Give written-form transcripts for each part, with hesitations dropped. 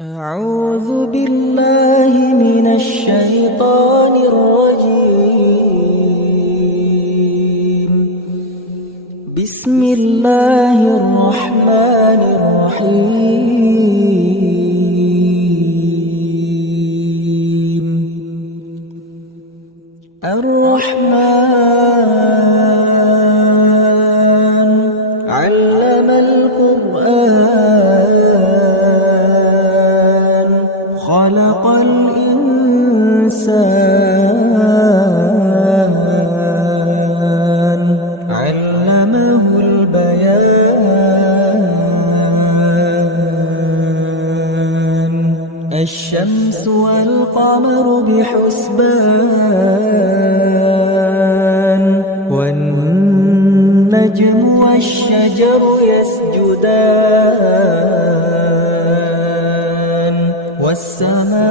أعوذ بالله من الشيطان الرجيم. بسم الله الرحمن الرحيم. الرحمن علم القرآن خلق الإنسان علمه البيان. الشمس والقمر بحسبان والنجم والشجر يسجدان والسماء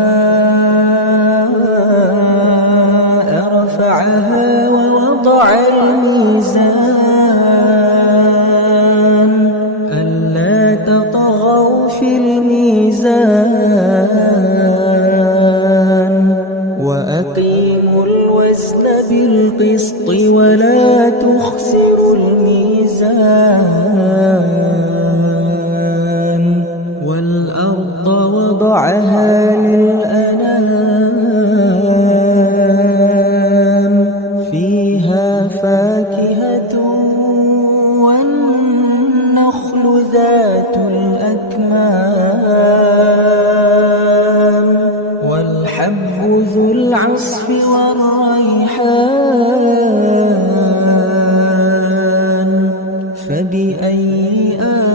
رفعها ووضع الميزان ألا تطغوا في الميزان وأقيموا الوزن بالقسط ولا تخسروا الميزان. والأرض وضعها للأنام فيها فاكهة والنخل ذات الأكمام والحب ذو العصف والريحان. فبأي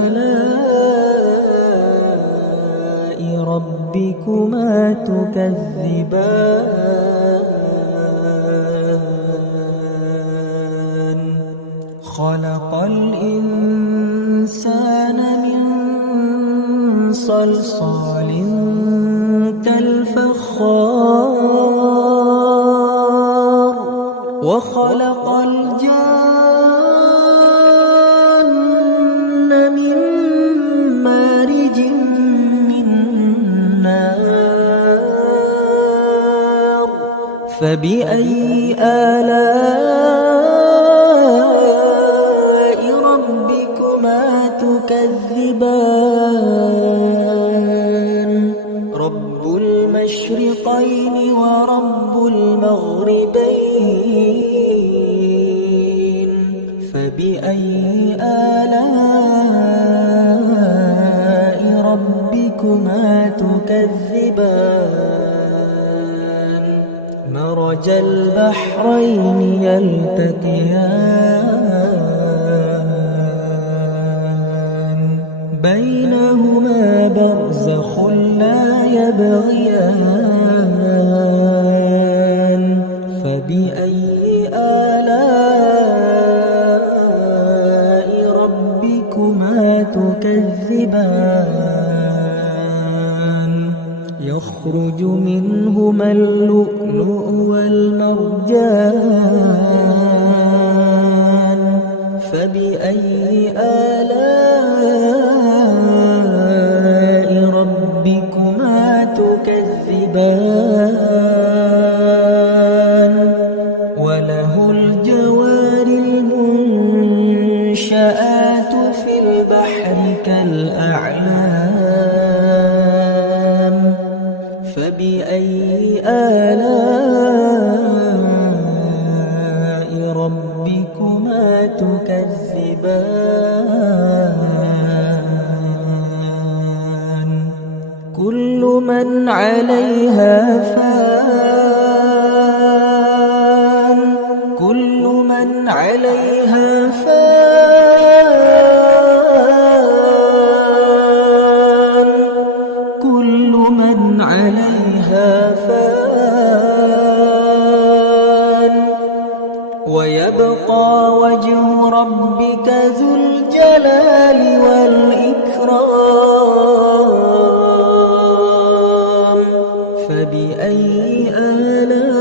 آلاء ربكما تكذبان. خلق الإنسان من صلصال كالفخار وخلق الجن من مارج من نار. فبأي آلاء ربكما تكذبان. رب المشرقين ورب المغربين. فبأي آلاء ربكما تكذبان. مرج البحرين يلتقيان بينهما برزخ لا يبغيان. فبأي آلاء ربكما تكذبان. يخرج منهما اللؤلؤ والمرجان. فبأي آلاء ربكما تكذبان. وله الجوار المنشآت في البحر كالأعلام. فبأي آلاء ربكما تكذبان. كل من عليها فان. كل من عليها فان. كل من عليها فان. ويبقى وجه ربك ذو الجلال والإكرام. فبأي آلاء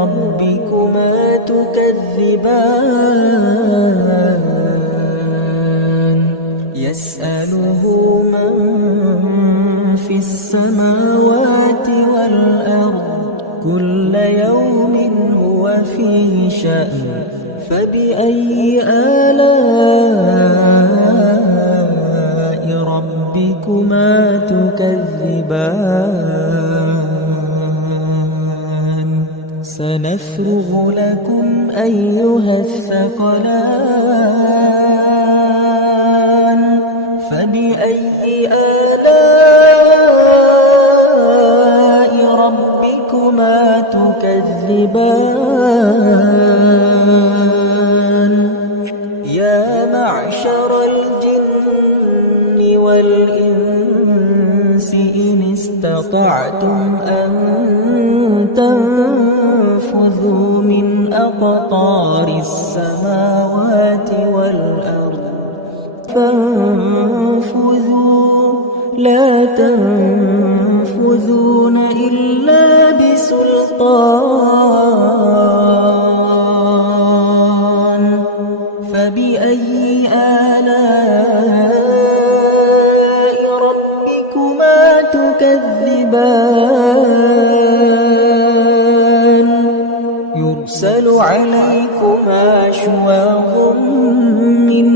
ربكما تكذبان. يسأل يسأله من في السماوات والأرض كل يوم هو في شأن فبأي آلاء ربكما تكذبان سنفرغ لكم أيها الثقلان فبأي آلاء ربكما تكذبان يا معشر الجن والإنس إن استطعتم أن تنفذوا من أقطار السماوات والأرض فانفذوا لا تنفذون إلا بسلطان فبأي آلاء ربكما تكذبان يرسل عليكما شواظ من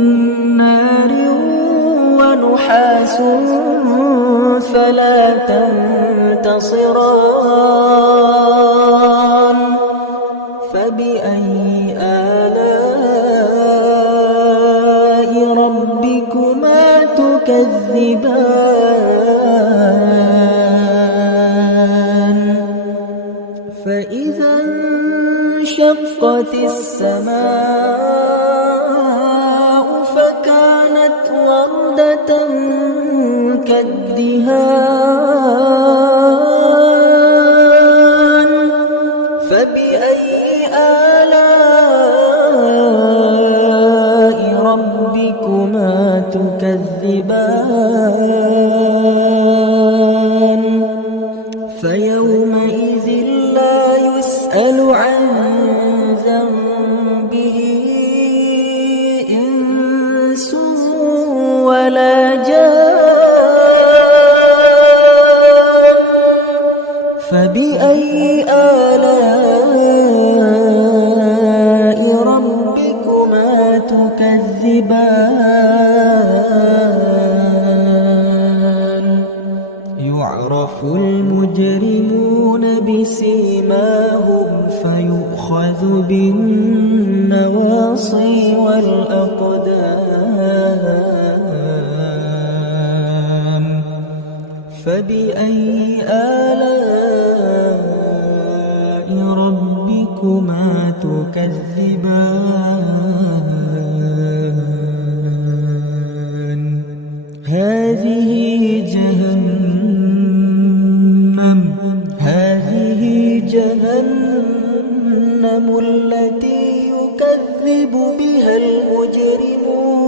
نار ونحاس فلا تنتصران فبأي آلاء ربكما تكذبان فإذا انشقت السماء فكانت وردة كالدهان فبأي آلاء ربكما تكذبان فيومئذ لا يسأل عن ذنبه إنس ولا جان فبأي آلاء ربكما تكذبان يعرف المجرمون بسيماهم فيؤخذ بالنواصي والأقدام فبأي آلاء ربكما تكذبان هذه جهنم التي يكذب بها المجرمون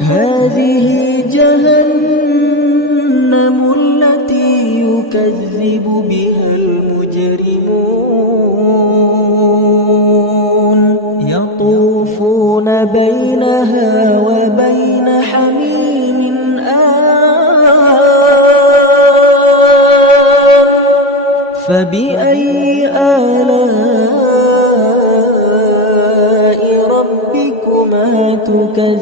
هذه جهنم التي يكذب بها المجرمون يطوفون بينها وبين حميم فبأي آلاء ربكما تكذبان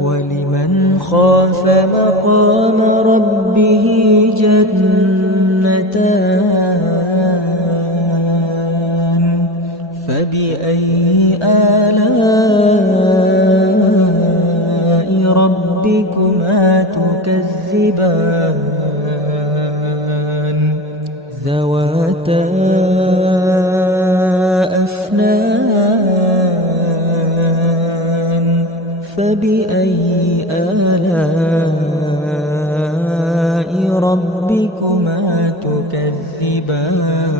ولمن خاف مقام ربه جنتان فبأي آلاء ربكما تكذبان ذواتا أفنان فبأي آلاء ربكما تكذبان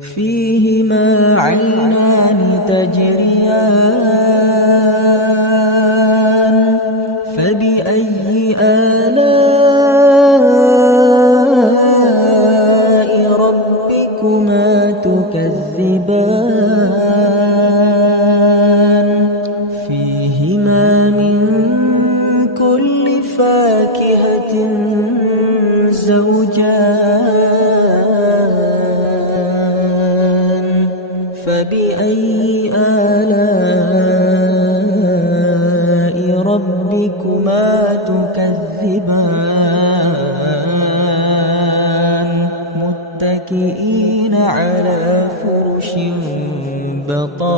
فيهما عينان تجريان فبأي آلاء فاكهة زوجان فبأي آلاء ربكما تكذبان متكئين على فرش بطائنها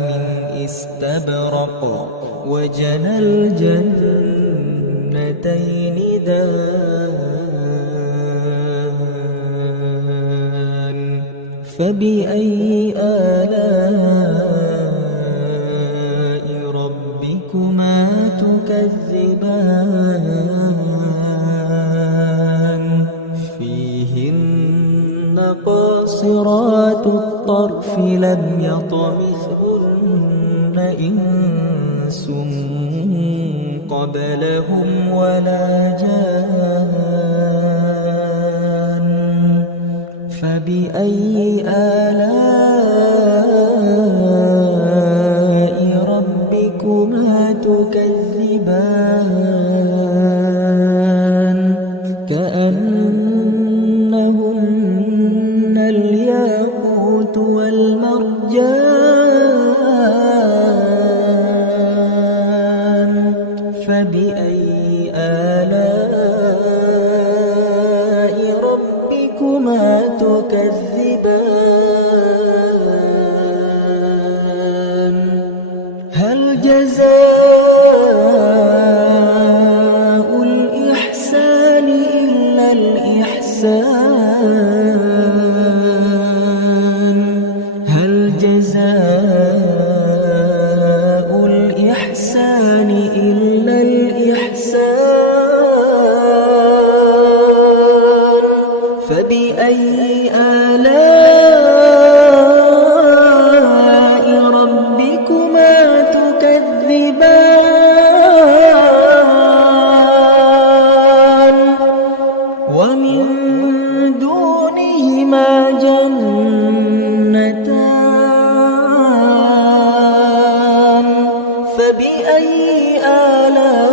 من استبرق وجنى الجنتين دان فبأي آلاء ربكما تكذبان فيهن قاصرات الطرف لم يطمثهن إنس قبلهم ولا جان فبأي آلاء ربكما تكذبان كأنهن الياقوت والمرجان فبأي آلاء ربكما تكذبان هل جزاء الإحسان إلا الإحسان هل جزاء الإحسان إلا الإحسان فبأي آلاء ربكما تكذبان ومن دونهما جنتان فبأي آلاء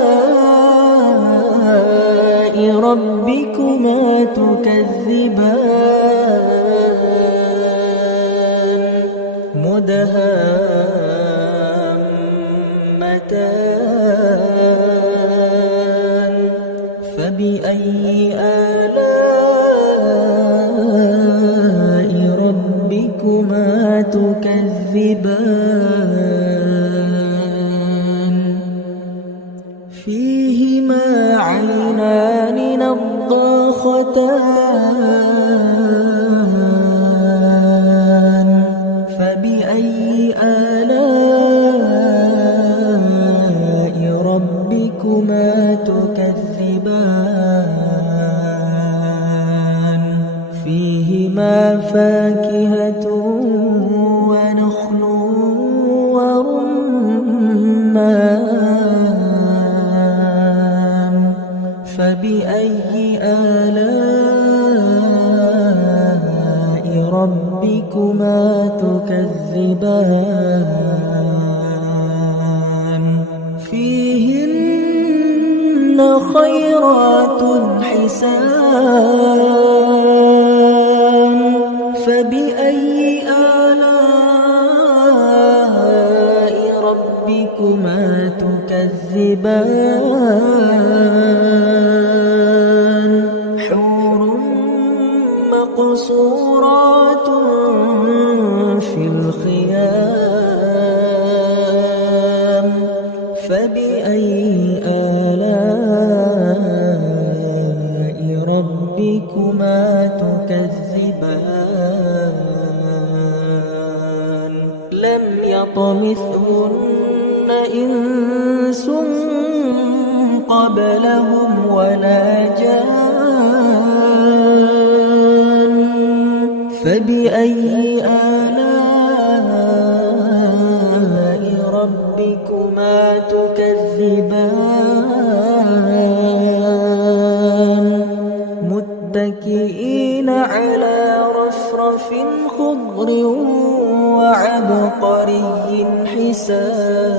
ربكما تكذبان مدهامتان فبأي آلاء ربكما تكذبان فيهما عينان نضاختان فبأي آلاء ربكما تكذبان فيهما فاكهة ونخل ورمان فبأي آلاء ربكما تكذبان فيهن خيرات حسان فبأي آلاء ربكما تكذبان حور مقصورات في الخيام فبأي آلاء ربكما تكذبان لم يطمثهن إنس قبلهم ولا جان فبأي آلاء ربكما تكذبان متكئين على رفرف خضر وعبقري حسان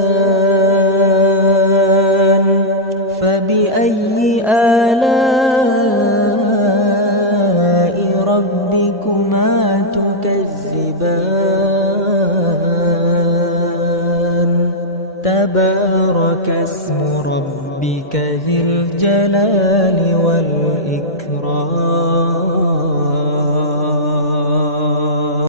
تبارك اسم ربك ذي الجلال والإكرام.